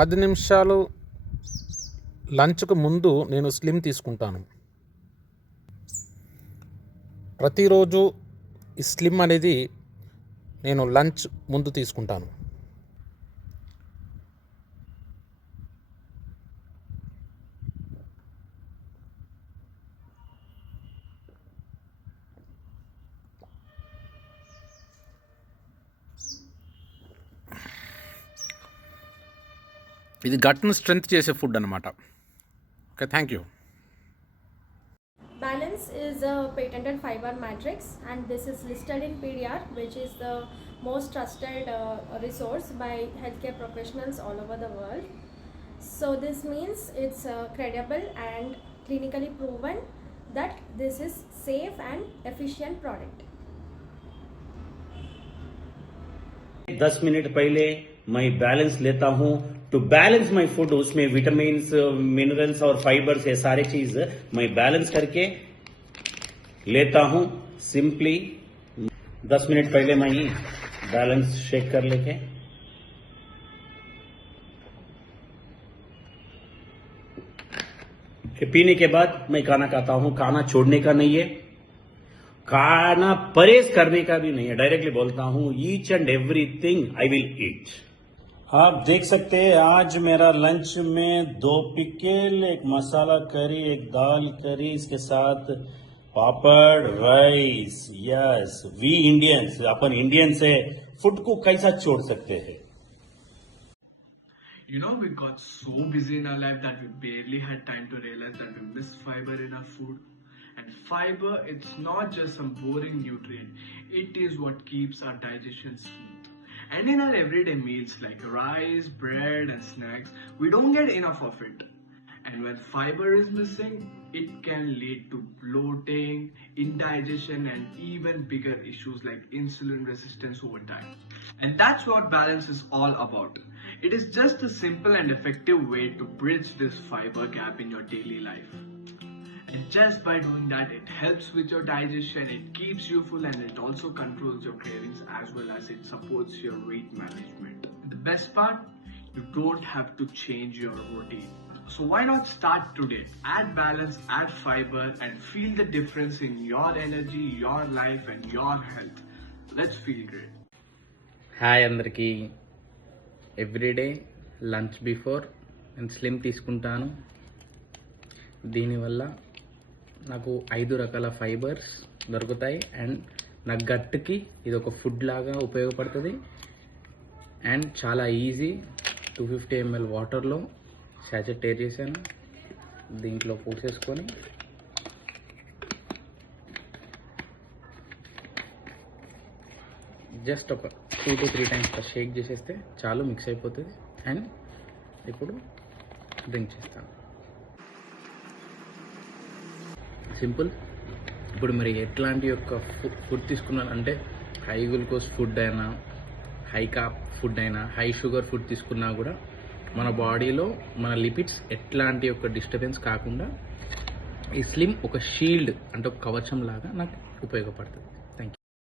10 నిమిషాలు లంచ్కు ముందు నేను స్లిమ్ తీసుకుంటాను. ప్రతిరోజు ఈ స్లిమ్ అనేది నేను లంచ్ ముందు తీసుకుంటాను. ఇది గట్ను స్ట్రెంత్ చేసే ఫుడ్ అన్నమాట. Okay, thank you. Balance is a patented fiber matrix, and this is listed in PDR, which is the most trusted resource by healthcare professionals all over the world. So this means it's credible and clinically proven that this is safe and efficient product. 10 minute पहले मैं balance लेता हूँ. To balance my food, उसमें vitamin, minerals और fibres, ये सारे चीज मैं बैलेंस करके लेता हूँ. सिंपली 10 मिनट पहले मैं ही बैलेंस शेक कर लेके पीने के बाद मैं खाना खाता हूँ. खाना छोड़ने का नहीं है, खाना परहेज करने का भी नहीं है. डायरेक्टली बोलता हूँ, each and everything I will eat. आप देख सकते हैं आज मेरा लंच में 2 पिकल, एक मसाला करी, एक दाल करी, इसके साथ पापड़, राइस. यस, वी इंडियंस, अपन इंडियन से फूड को कैसा छोड़ सकते हैं. You know, we got so busy in our life that we barely had time to realize that we miss fiber in our food. And fiber, it's not just some boring nutrient. It is what keeps our digestion smooth. And in our everyday meals like rice, bread and snacks, we don't get enough of it. And when fiber is missing, it can lead to bloating, indigestion and even bigger issues like insulin resistance over time. And that's what balance is all about. It is just a simple and effective way to bridge this fiber gap in your daily life. And just by doing that, it helps with your digestion, it keeps you full, and it also controls your cravings as well as it supports your weight management. The best part, you don't have to change your routine. So why not start today? Add balance, add fiber, and feel the difference in your energy, your life, and your health. Let's feel great. Hi అందరికీ. Everyday lunch before నేను slim తీసుకుంటాను. దీనివల్ల నాకు 5 రకాల fibres దొరుకుతాయి and నా గట్కి ఇది ఒక ఫుడ్ లాగా ఉపయోగపడుతుంది. అండ్ చాలా ఈజీ. 250 ml వాటర్లో సాచెట్ టేర్ చేశాను, దీంట్లో పోసేసుకొని జస్ట్ ఒక 2 to 3 times షేక్ చేసేస్తే చాలు, మిక్స్ అయిపోతుంది. అండ్ ఇప్పుడు డ్రింక్ చేస్తాను. సింపుల్. ఇప్పుడు మరి ఎట్లాంటి యొక్క ఫుడ్ తీసుకున్నాను అంటే హై గ్లూకోజ్ ఫుడ్ అయినా, హై కార్బ్ ఫుడ్ అయినా, హై షుగర్ ఫుడ్ తీసుకున్నా కూడా మన బాడీలో మన లిపిడ్స్ ఎట్లాంటి యొక్క డిస్టర్బెన్స్ కాకుండా ఈ స్లిమ్ ఒక షీల్డ్ అంటే ఒక కవచం లాగా నాకు ఉపయోగపడుతుంది.